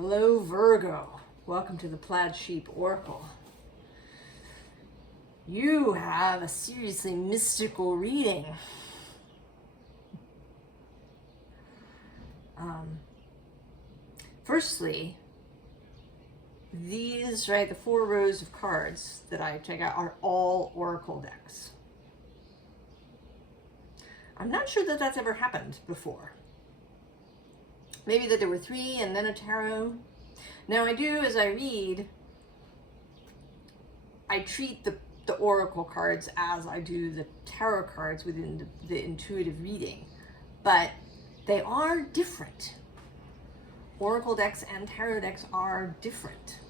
Hello, Virgo. Welcome to the Plaid Sheep Oracle. You have a seriously mystical reading. Firstly, these, the 4 rows of cards that I check out are all Oracle decks. I'm not sure that that's ever happened before. Maybe that there were 3 and then a tarot. Now I do, as I read, I treat the oracle cards as I do the tarot cards within the intuitive reading, but they are different. Oracle decks and tarot decks are different.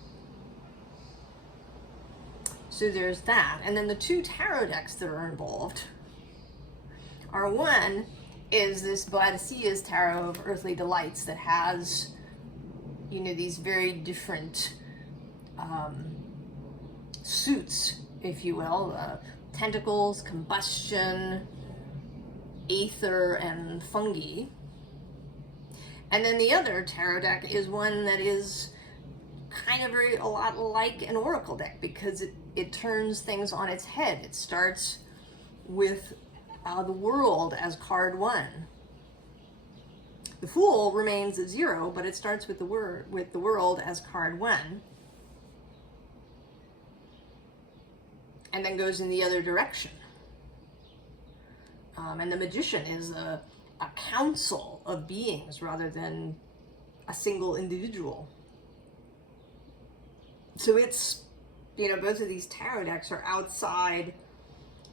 So there's that. And then the 2 tarot decks that are involved are, one is this Boadicea's Tarot of Earthly Delights that has, these very different suits, if you will, tentacles, combustion, aether, and fungi. And then the other tarot deck is one that is kind of a lot like an oracle deck because it turns things on its head. It starts with the World as card 1. The Fool remains at 0, but it starts with the World as card 1. And then goes in the other direction. And the Magician is a council of beings rather than a single individual. So it's, both of these tarot decks are outside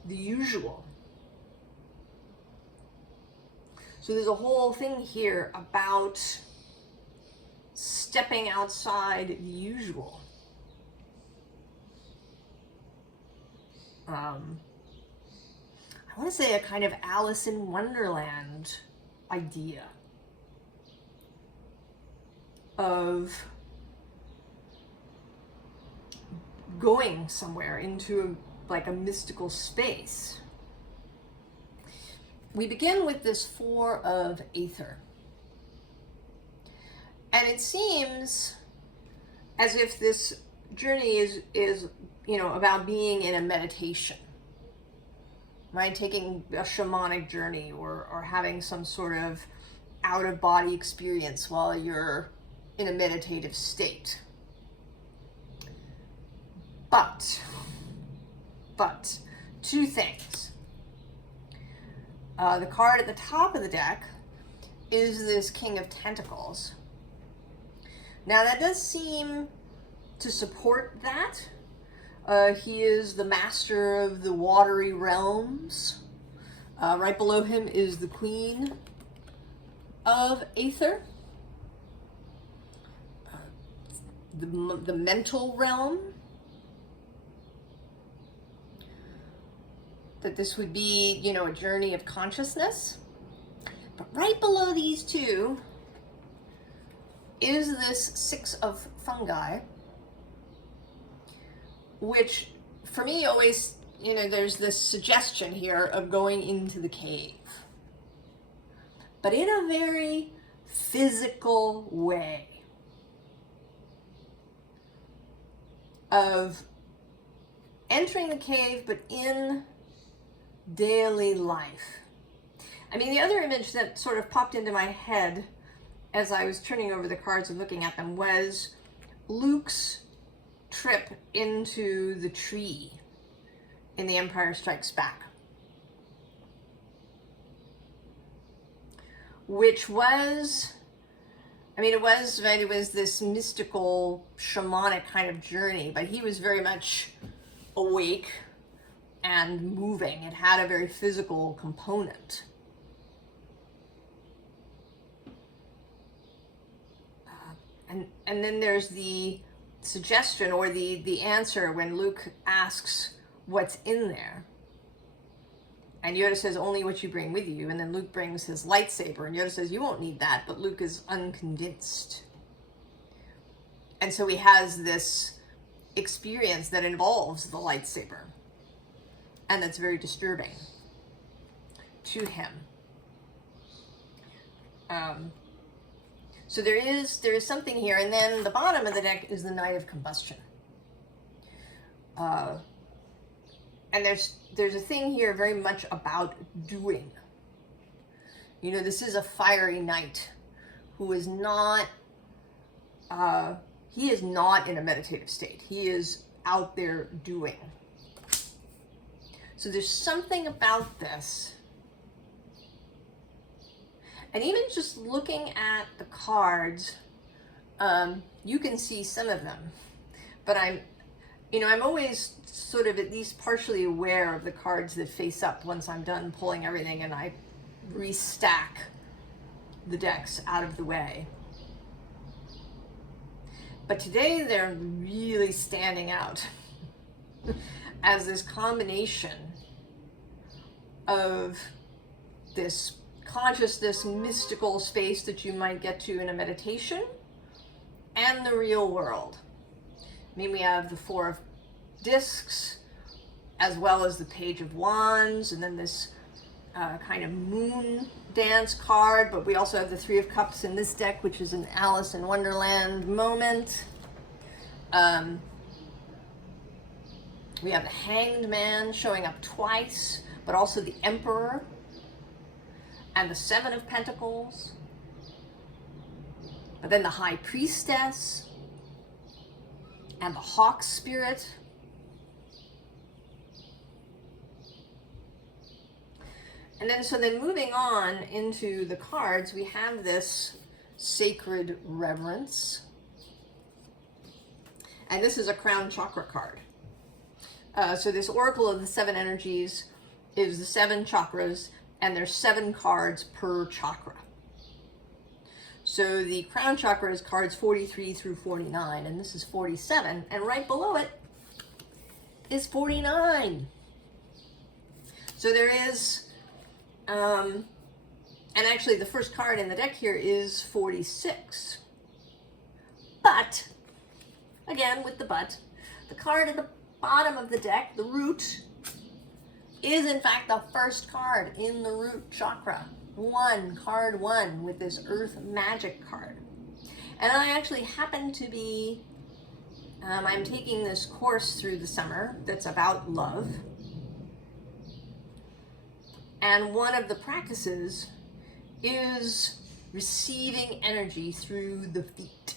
the usual. So there's a whole thing here about stepping outside the usual. I want to say a kind of Alice in Wonderland idea of going somewhere into a mystical space. We begin with this 4 of Aether. And it seems as if this journey is about being in a meditation. Right? Taking a shamanic journey or having some sort of out-of-body experience while you're in a meditative state. But 2 things. The card at the top of the deck is this King of Tentacles. Now that does seem to support that. He is the master of the watery realms. Right below him is the Queen of Aether. The mental realm. That this would be, a journey of consciousness. But right below these 2 is this 6 of Fungi, which for me always, there's this suggestion here of going into the cave, but in a very physical way of entering the cave, but in daily life. I mean, the other image that sort of popped into my head as I was turning over the cards and looking at them was Luke's trip into the tree in The Empire Strikes Back, which was, it was this mystical shamanic kind of journey, but he was very much awake and moving. It had a very physical component. And then there's the suggestion or the answer when Luke asks what's in there. And Yoda says, only what you bring with you. And then Luke brings his lightsaber. And Yoda says, you won't need that. But Luke is unconvinced. And so he has this experience that involves the lightsaber. And that's very disturbing to him. So there is something here, and then the bottom of the deck is the Knight of Combustion. And there's a thing here very much about doing. You know, this is a fiery knight who is not, he is not in a meditative state. He is out there doing. So there's something about this. And even just looking at the cards, you can see some of them. But I'm always sort of at least partially aware of the cards that face up once I'm done pulling everything and I restack the decks out of the way. But today they're really standing out as this combination of this consciousness, mystical space that you might get to in a meditation, and the real world. I mean, we have the Four of Discs, as well as the Page of Wands, and then this kind of moon dance card, but we also have the Three of Cups in this deck, which is an Alice in Wonderland moment. We have the Hanged Man showing up twice, but also the Emperor, and the Seven of Pentacles, but then the High Priestess, and the Hawk Spirit. And then, so then moving on into the cards, we have this Sacred Reverence. And this is a Crown Chakra card. So this Oracle of the Seven Energies is the 7 chakras, and there's 7 cards per chakra. So the Crown Chakra is cards 43 through 49, and this is 47, and right below it is 49. So there is, and actually the first card in the deck here is 46. But, again with the but, the card at the bottom of the deck, the Root, is in fact the first card in the Root Chakra. Card 1 with this Earth Magic card. And I actually happen to be, I'm taking this course through the summer that's about love. And one of the practices is receiving energy through the feet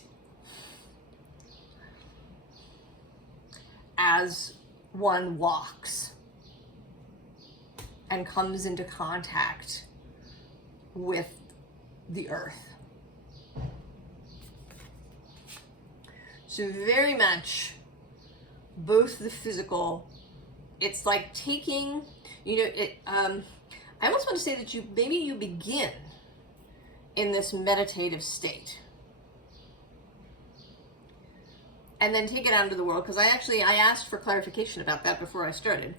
as one walks and comes into contact with the earth. So very much both the physical, it's like taking, I almost want to say that maybe you begin in this meditative state and then take it out into the world, because I asked for clarification about that before I started.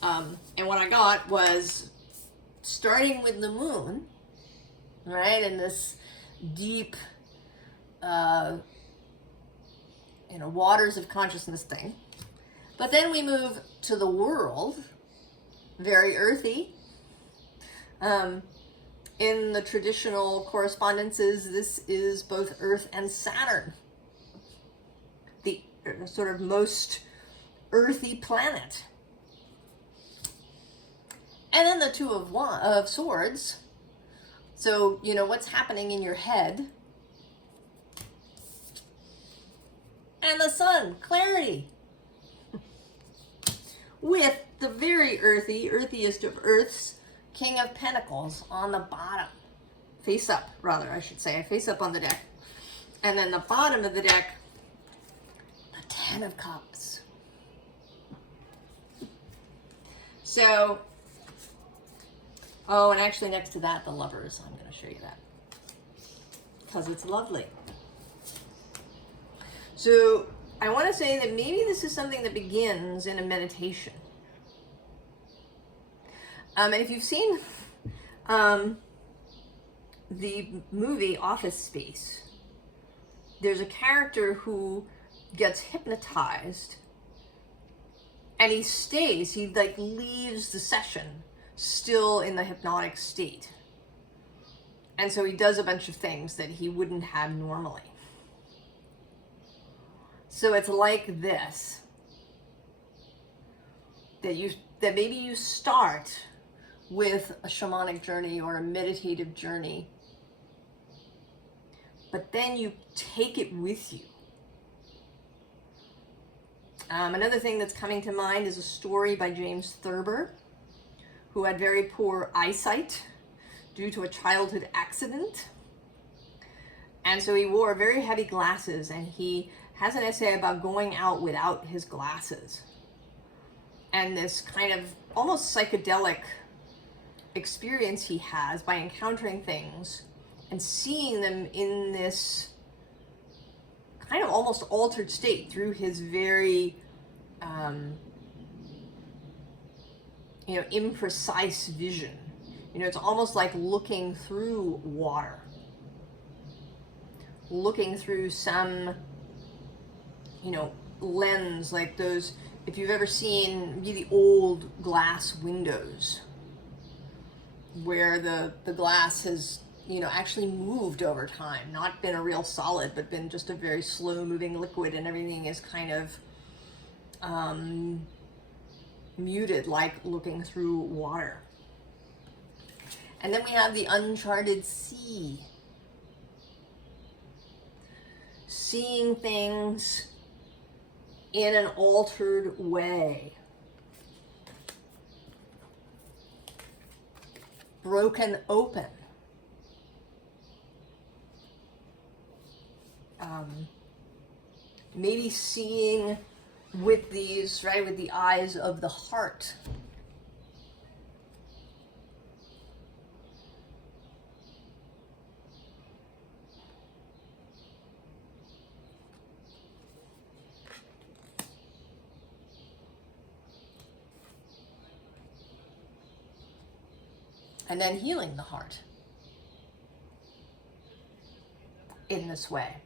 And what I got was starting with the moon, right, in this deep, waters of consciousness thing. But then we move to the world, very earthy. In the traditional correspondences, this is both Earth and Saturn, the sort of most earthy planet. And then the Two of Swords. So, what's happening in your head. And the Sun, clarity. With the very earthiest of Earths, King of Pentacles on the bottom. Face up, rather, I should say. Face up on the deck. And then the bottom of the deck, the Ten of Cups. So, and actually next to that, the Lovers. I'm going to show you that, because it's lovely. So I want to say that maybe this is something that begins in a meditation. And if you've seen the movie Office Space, there's a character who gets hypnotized and he stays, he leaves the session still in the hypnotic state. And so he does a bunch of things that he wouldn't have normally. So it's like this, that maybe you start with a shamanic journey or a meditative journey, but then you take it with you. Another thing that's coming to mind is a story by James Thurber, who had very poor eyesight due to a childhood accident. And so he wore very heavy glasses, and he has an essay about going out without his glasses. And this kind of almost psychedelic experience he has by encountering things and seeing them in this kind of almost altered state through his very imprecise vision. It's almost like looking through water, looking through some lens, like those, if you've ever seen really old glass windows where the glass has actually moved over time, not been a real solid, but been just a very slow moving liquid, and everything is kind of muted, like looking through water. And then we have the uncharted sea. Seeing things in an altered way. Broken open. Maybe seeing with these, right, with the eyes of the heart. And then healing the heart in this way.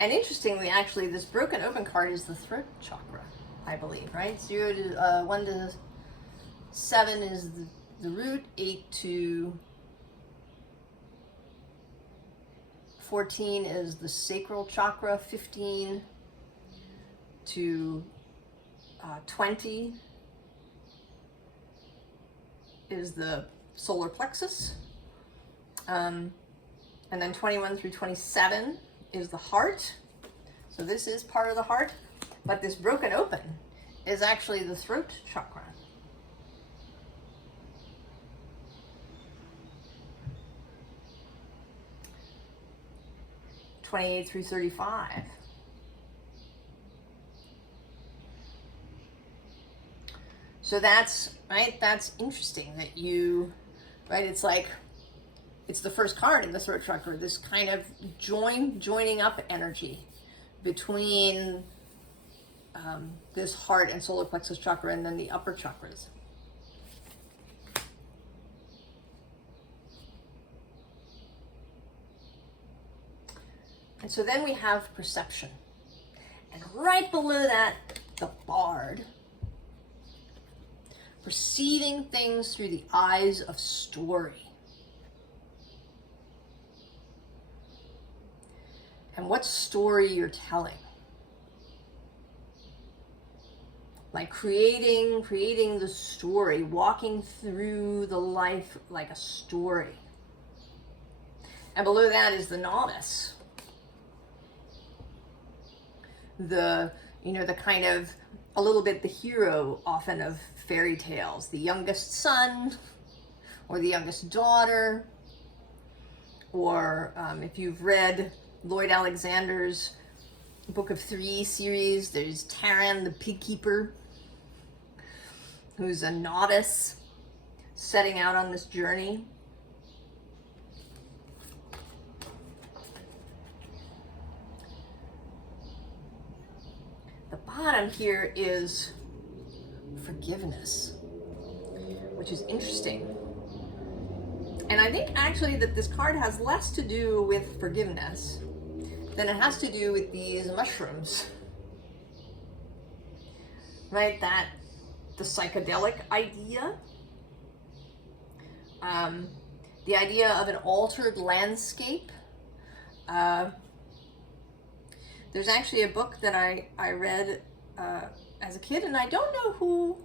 And interestingly, actually, this broken open card is the throat chakra, I believe, right? 1 to 7 is the root, 8 to 14 is the sacral chakra, 15 to 20 is the solar plexus, and then 21 through 27 is the heart. So this is part of the heart, but this broken open is actually the throat chakra. (28 through 35). So that's right. That's interesting that right. It's like, it's the first card in the throat chakra. This kind of joining up energy between this heart and solar plexus chakra, and then the upper chakras. And so then we have perception. And right below that, the bard. Perceiving things through the eyes of story. And what story you're telling. Like creating the story, walking through the life like a story. And below that is the novice. The kind of a little bit the hero often of fairy tales, the youngest son or the youngest daughter, or if you've read Lloyd Alexander's Book of Three series, there's Taran the pig keeper, who's a novice setting out on this journey. The bottom here is forgiveness, which is interesting. And I think actually that this card has less to do with forgiveness than it has to do with these mushrooms. Right? That the psychedelic idea. The idea of an altered landscape. There's actually a book that I read as a kid, and I don't know who.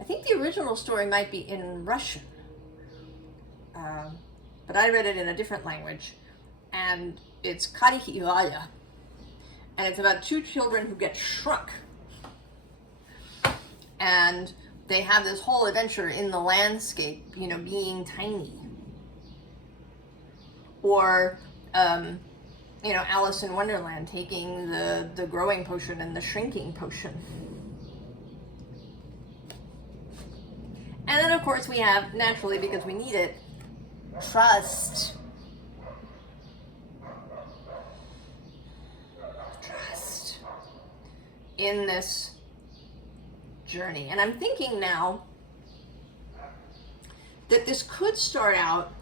I think the original story might be in Russian. But I read it in a different language, and it's Karihi Iwaya, and it's about two children who get shrunk, and they have this whole adventure in the landscape, you know, being tiny. Or, you know, Alice in Wonderland taking the growing potion and the shrinking potion. And then, of course, we have, naturally, because we need it, trust. Trust in this journey. And I'm thinking now that this could start out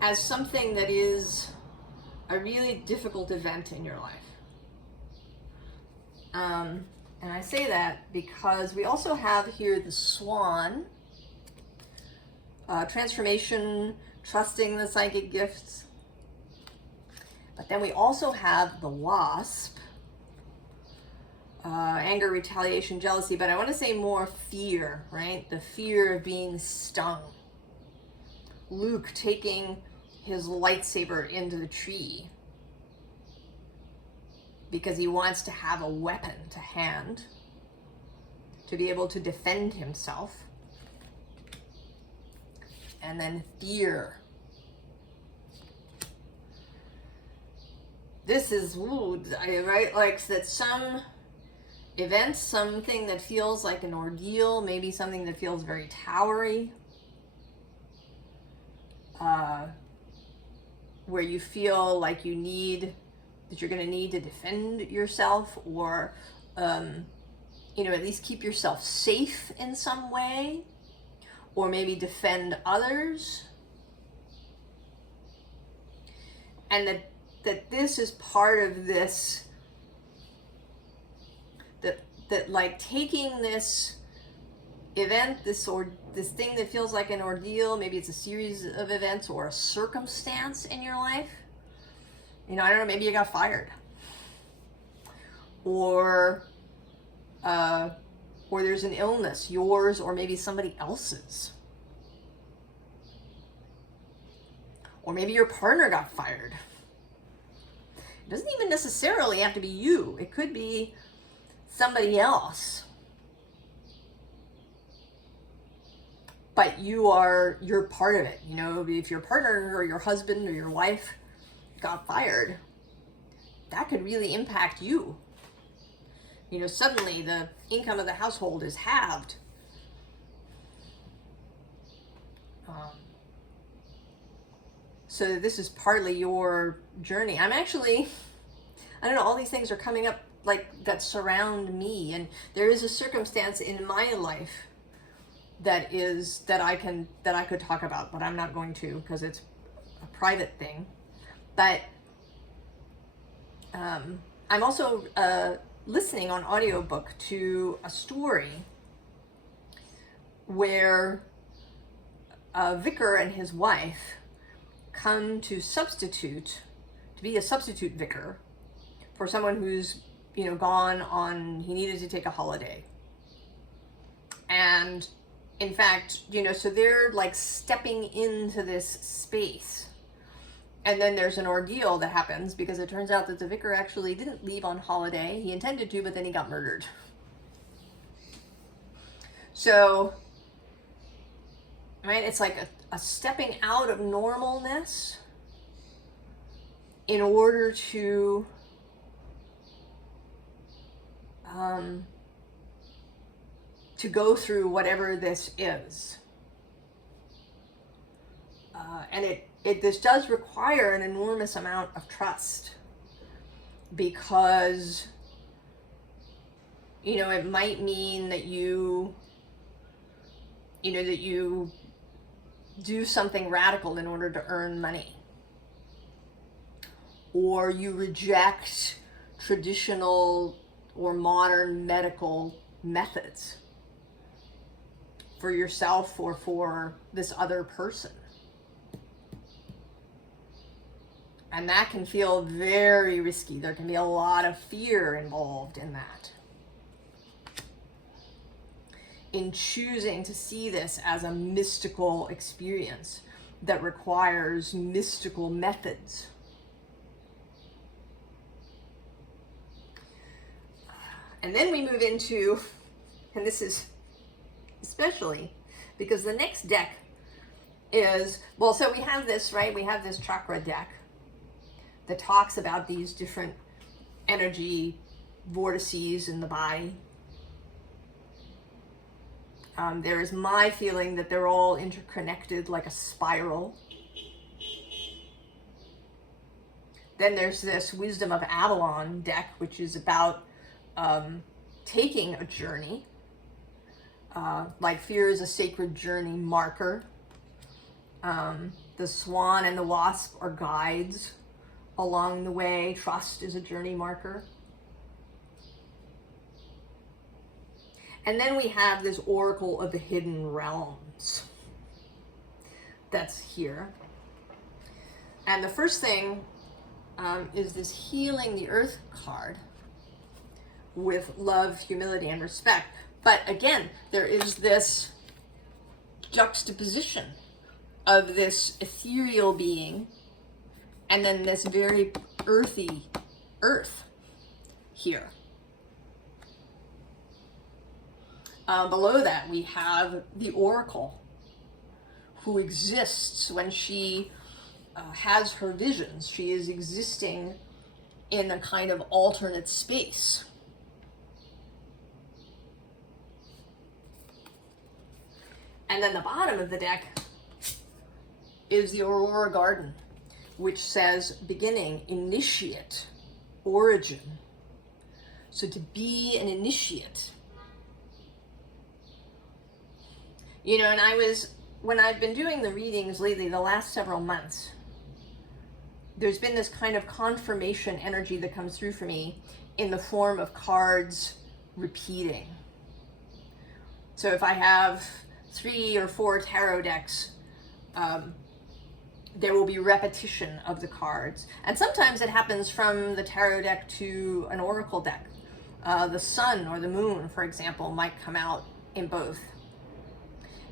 as something that is a really difficult event in your life. And I say that because we also have here the swan, transformation, trusting the psychic gifts. But then we also have the wasp, anger, retaliation, jealousy, but I want to say more fear, right? The fear of being stung. Luke taking his lightsaber into the tree because he wants to have a weapon to hand to be able to defend himself. And then fear. This is, right? Like that some event, something that feels like an ordeal, maybe something that feels very towery, where you feel like you need, that you're going to need to defend yourself, or, you know, at least keep yourself safe in some way, or maybe defend others. And that this is part of this, that like taking this event, this thing that feels like an ordeal, maybe it's a series of events or a circumstance in your life. You know, I don't know, maybe you got fired. Or there's an illness, yours or maybe somebody else's. Or maybe your partner got fired. It doesn't even necessarily have to be you. It could be somebody else. But you're part of it. You know, if your partner or your husband or your wife got fired, that could really impact you. You know, suddenly the income of the household is halved. So this is partly your journey. I'm actually, I don't know, all these things are coming up like that surround me, and there is a circumstance in my life that I could talk about, but I'm not going to because it's a private thing. But I'm also listening on audiobook to a story where a vicar and his wife come to be a substitute vicar for someone who's, you know, gone on, he needed to take a holiday. And in fact, you know, so they're like stepping into this space. And then there's an ordeal that happens because it turns out that the vicar actually didn't leave on holiday. He intended to, but then he got murdered. So, right, it's like a stepping out of normalness in order to go through whatever this is. And this does require an enormous amount of trust, because, you know, it might mean that you you know, that you do something radical in order to earn money, or you reject traditional or modern medical methods for yourself or for this other person. And that can feel very risky. There can be a lot of fear involved in that. In choosing to see this as a mystical experience that requires mystical methods. And then we move into, and this is especially because the next deck is, well, so we have this, right? We have this chakra deck that talks about these different energy vortices in the body. There is my feeling that they're all interconnected like a spiral. Then there's this Wisdom of Avalon deck, which is about taking a journey. Like fear is a sacred journey marker. The swan and the wasp are guides along the way. Trust is a journey marker. And then we have this Oracle of the Hidden Realms that's here. And the first thing is this Healing the Earth card with love, humility, and respect. But again, there is this juxtaposition of this ethereal being and then this very earthy earth here. Below that, we have the Oracle, who exists when she has her visions. She is existing in a kind of alternate space. And then the bottom of the deck is the Aurora Garden, which says beginning, initiate, origin. So to be an initiate. You know, and when I've been doing the readings lately, the last several months, there's been this kind of confirmation energy that comes through for me in the form of cards repeating. So if I have 3 or 4 tarot decks, there will be repetition of the cards. And sometimes it happens from the tarot deck to an oracle deck. The sun or the moon, for example, might come out in both.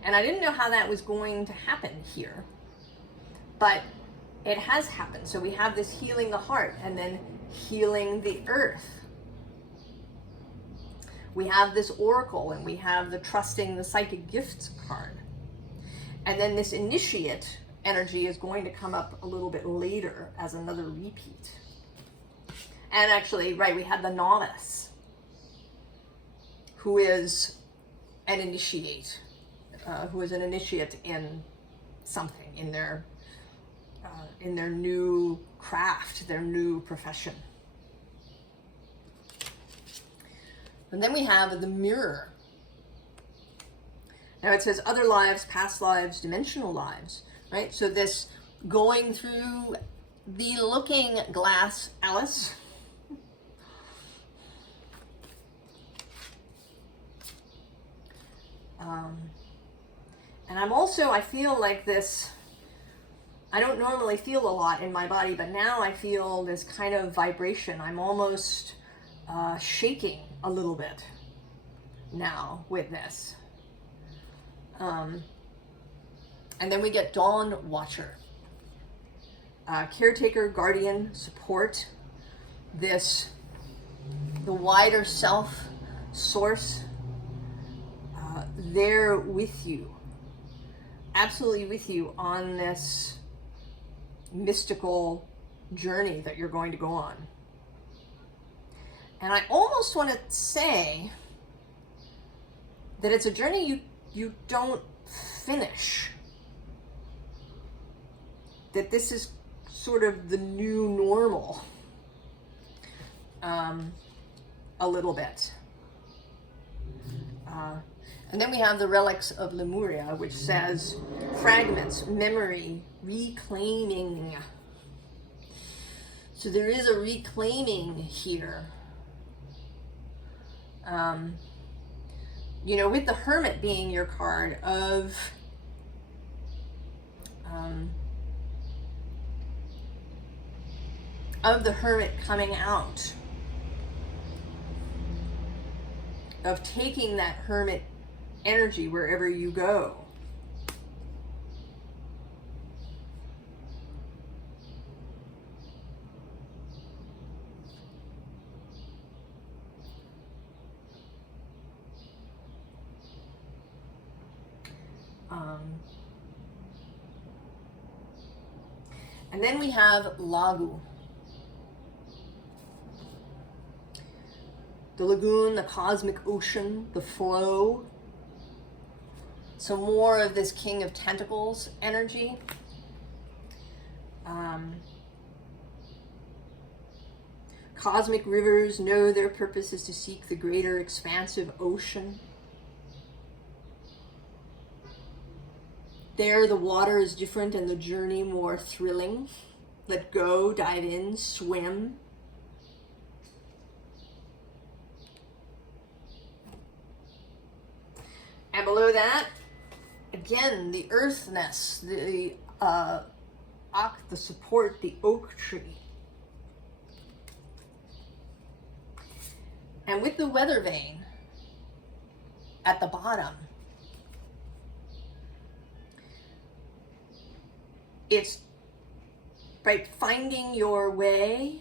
And I didn't know how that was going to happen here, but it has happened. So we have this healing the heart and then healing the earth. We have this oracle and we have the trusting the psychic gifts card. And then this initiate energy is going to come up a little bit later as another repeat. And actually, right, we have the novice, who is an initiate. Who is an initiate in something, in their new craft, their new profession. And then we have the mirror. Now it says other lives, past lives, dimensional lives, right? So this going through the looking glass, Alice. And I feel like this, I don't normally feel a lot in my body, but now I feel this kind of vibration. I'm almost shaking a little bit now with this. And then we get Dawn Watcher. Caretaker, guardian, support. The wider self, source, there with you. Absolutely with you on this mystical journey that you're going to go on. And I almost want to say that it's a journey you don't finish. That this is sort of the new normal, a little bit. And then we have the relics of Lemuria, which says fragments, memory, reclaiming. So there is a reclaiming here. You know, with the Hermit being your card of the Hermit coming out, of taking that Hermit energy wherever you go. And then we have Lagu. The lagoon, the cosmic ocean, the flow. So more of this King of Pentacles energy. Cosmic rivers know their purpose is to seek the greater expansive ocean. There the water is different and the journey more thrilling. Let go, dive in, swim. And below that, again, the earthness, the support, the oak tree. And with the weather vane at the bottom, it's right, finding your way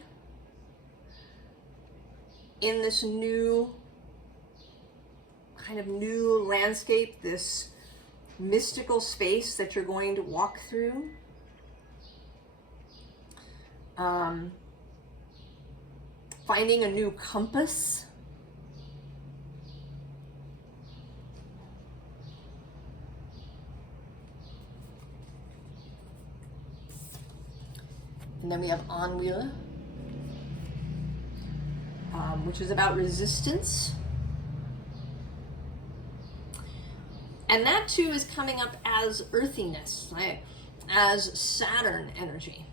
in this new kind of new landscape, this mystical space that you're going to walk through. Finding a new compass. And then we have Anwila, which is about resistance. And that too is coming up as earthiness, right? As Saturn energy.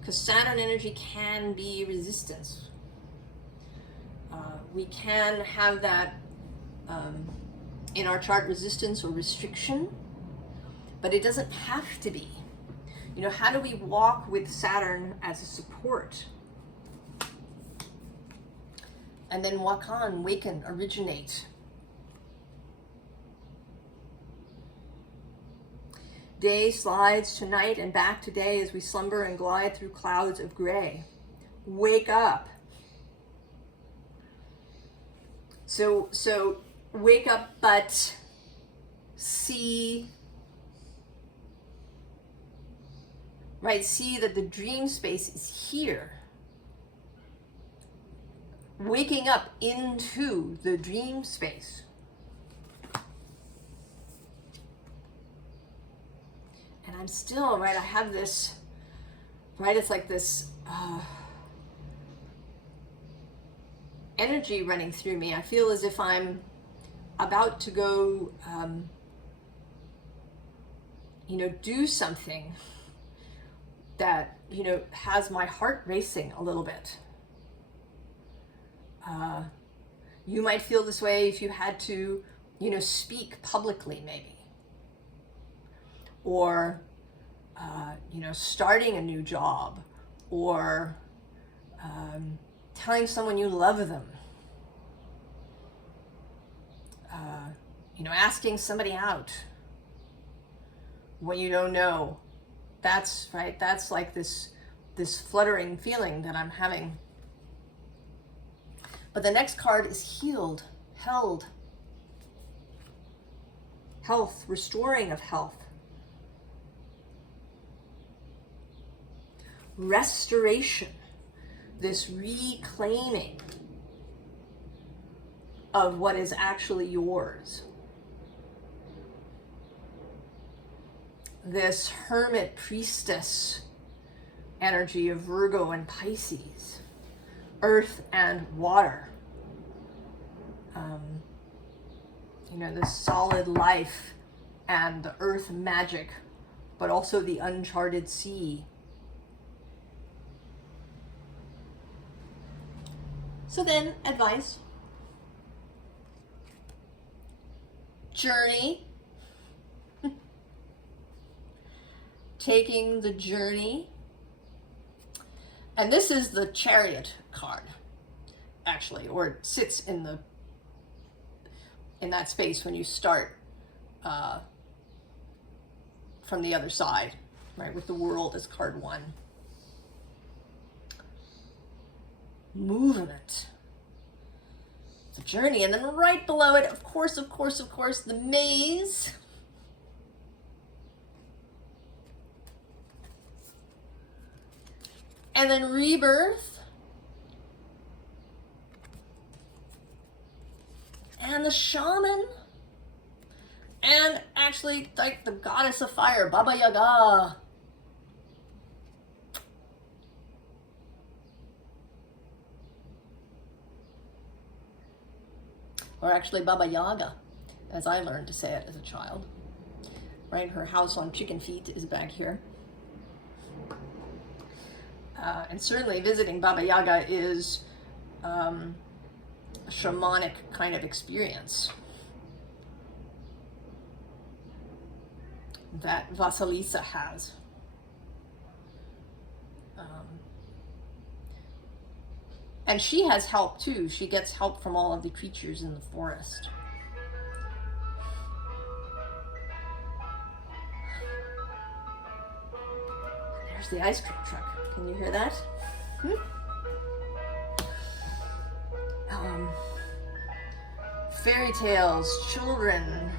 Because Saturn energy can be resistance. We can have that in our chart, resistance or restriction, but it doesn't have to be. You know, how do we walk with Saturn as a support? And then walk on, waken, originate. Day slides to night and back to day as we slumber and glide through clouds of gray. Wake up. So wake up, but see, right? See that the dream space is here. Waking up into the dream space. And I'm still, right, I have this, right, it's like this energy running through me. I feel as if I'm about to go, you know, do something that, you know, has my heart racing a little bit. You might feel this way if you had to, you know, speak publicly maybe. Or, you know, starting a new job, or telling someone you love them, you know, asking somebody out when you don't know. That's right, that's like this fluttering feeling that I'm having. But the next card is healed, held, health, restoring of health. Restoration, this reclaiming of what is actually yours. This hermit priestess energy of Virgo and Pisces, earth and water. You know, the solid life and the earth magic, but also the uncharted sea. So then, advice. Journey. Taking the journey. And this is the Chariot card, actually, or it sits in that space when you start from the other side, right, with the World as card 1. Movement. The journey, and then right below it, of course, the maze. And then rebirth. And the shaman. And actually, like the goddess of fire, Baba Yaga. Or actually Baba Yaga, as I learned to say it as a child. Right, her house on chicken feet is back here. And certainly visiting Baba Yaga is a shamanic kind of experience that Vasilisa has. And she has help too. She gets help from all of the creatures in the forest. There's the ice cream truck. Can you hear that? Fairy tales, children.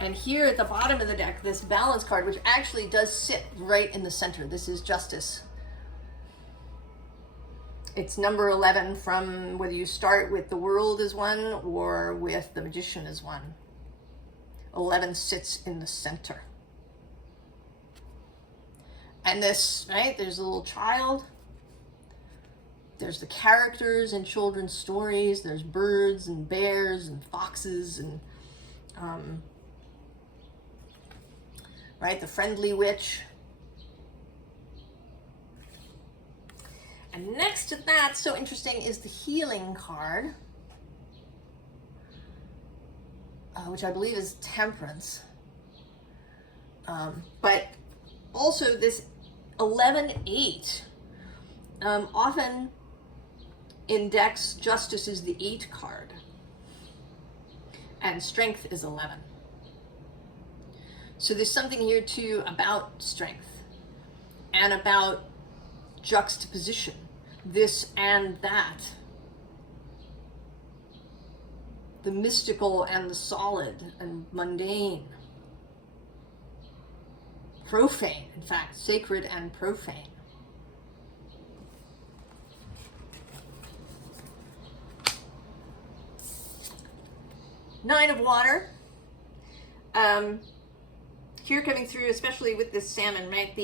And here at the bottom of the deck, this balance card, which actually does sit right in the center. This is Justice. It's number 11 from whether you start with the World as 1 or with the Magician as 1. 11 sits in the center. And this, right, there's a little child. There's the characters in children's stories. There's birds and bears and foxes and, right, the friendly witch. And next to that, so interesting, is the healing card, which I believe is Temperance. But also this 11-8. Often in decks, Justice is the 8 card, and Strength is 11. So there's something here too about strength and about juxtaposition, this and that, the mystical and the solid and mundane, profane, in fact, sacred and profane. Nine of Water. Here coming through, especially with this salmon, right?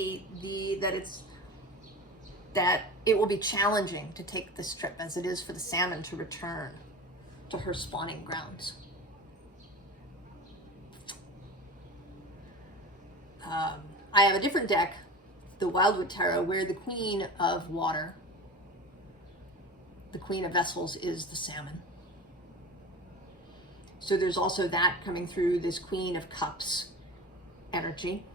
That it will be challenging to take this trip, as it is for the salmon to return to her spawning grounds. I have a different deck, the Wildwood Tarot, where the Queen of Water, the Queen of Vessels, is the salmon. So there's also that coming through, this Queen of Cups energy.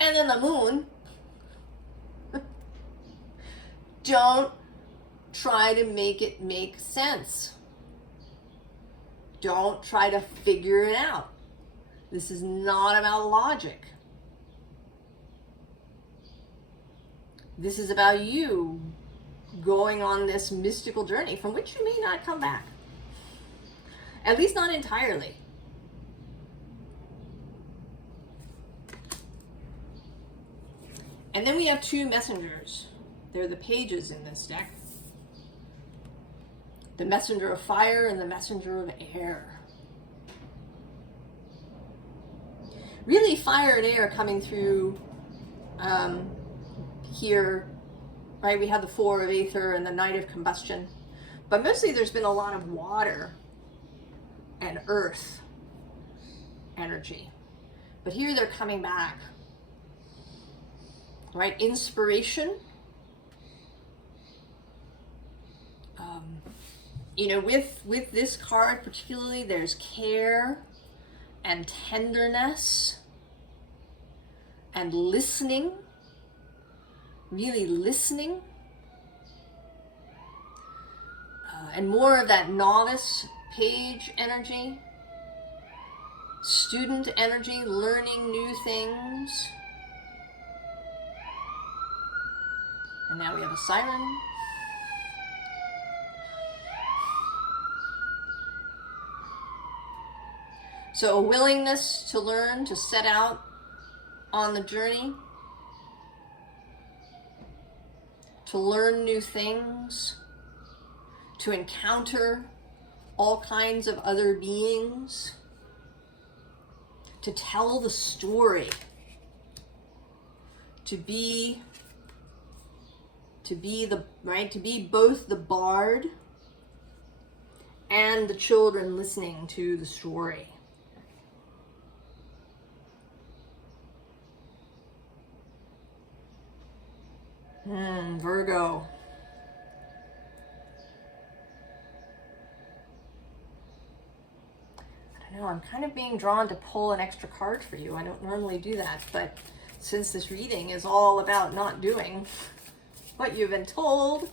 And then the Moon. Don't try to make it make sense. Don't try to figure it out. This is not about logic. This is about you going on this mystical journey from which you may not come back. At least not entirely. And then we have two messengers. They're the pages in this deck. The messenger of fire and the messenger of air. Really fire and air coming through here right? We had the Four of Aether and the Knight of Combustion. But mostly there's been a lot of water and earth energy. But here they're coming back, right? Inspiration. You know, with this card particularly, there's care and tenderness and listening, really listening, and more of that novice page energy, student energy, learning new things. And now we have a siren. So a willingness to learn, to set out on the journey, to learn new things, to encounter all kinds of other beings, to tell the story, to be the, right, to be both the bard and the children listening to the story. Virgo. I don't know, I'm kind of being drawn to pull an extra card for you. I don't normally do that, but since this reading is all about not doing what you've been told,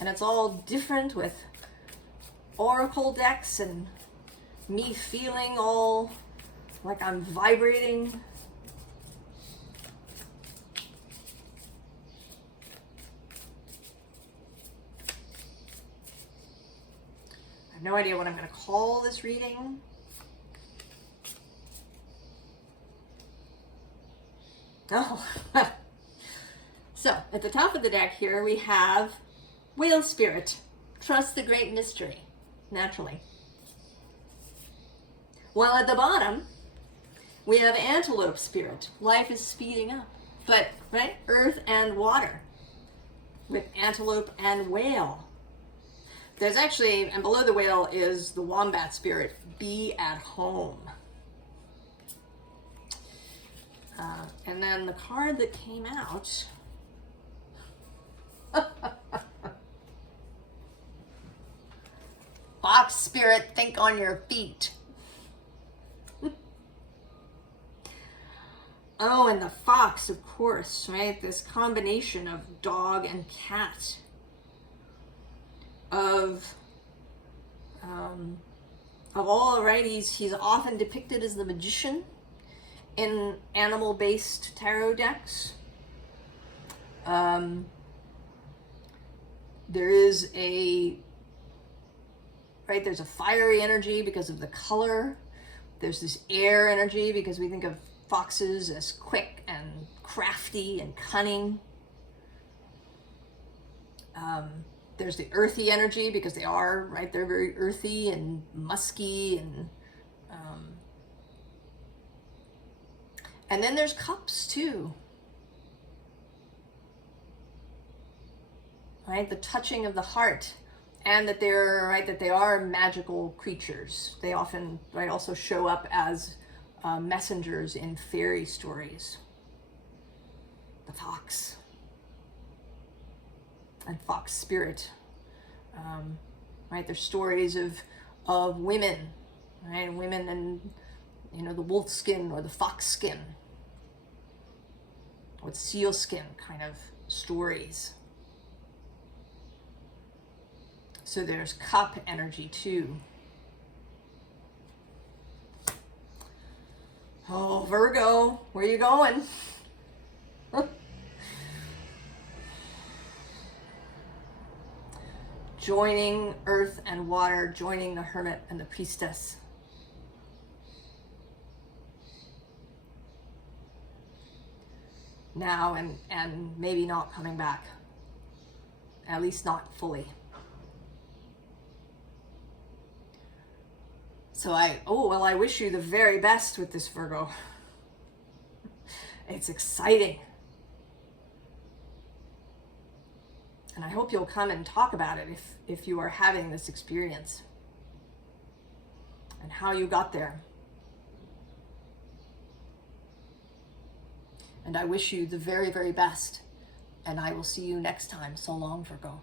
and it's all different with oracle decks and me feeling all like I'm vibrating. No idea what I'm going to call this reading. Oh, so at the top of the deck here we have Whale Spirit, trust the great mystery, naturally. While at the bottom we have Antelope Spirit, life is speeding up, but right, earth and water, with antelope and whale. There's actually, and below the whale is the Wombat Spirit, be at home. And then the card that came out, Fox Spirit, think on your feet. Oh, and the fox, of course, right? This combination of dog and cat. Of all, right, he's often depicted as the magician in animal-based tarot decks. There is there's a fiery energy because of the color. There's this air energy because we think of foxes as quick and crafty and cunning. There's the earthy energy because they are, right, they're very earthy and musky, and then there's cups too, right, the touching of the heart, and that they're, right, that they are magical creatures. They often, right, also show up as messengers in fairy stories. The fox. And fox spirit, right? There's stories of women, right? Women and, you know, the wolf skin or the fox skin, or the seal skin kind of stories. So there's cup energy too. Oh, Virgo, where you going? Joining earth and water, joining the hermit and the priestess. Now and maybe not coming back. At least not fully. So I wish you the very best with this, Virgo. It's exciting. And I hope you'll come and talk about it if you are having this experience and how you got there. And I wish you the very, very best. And I will see you next time. So long, Virgo.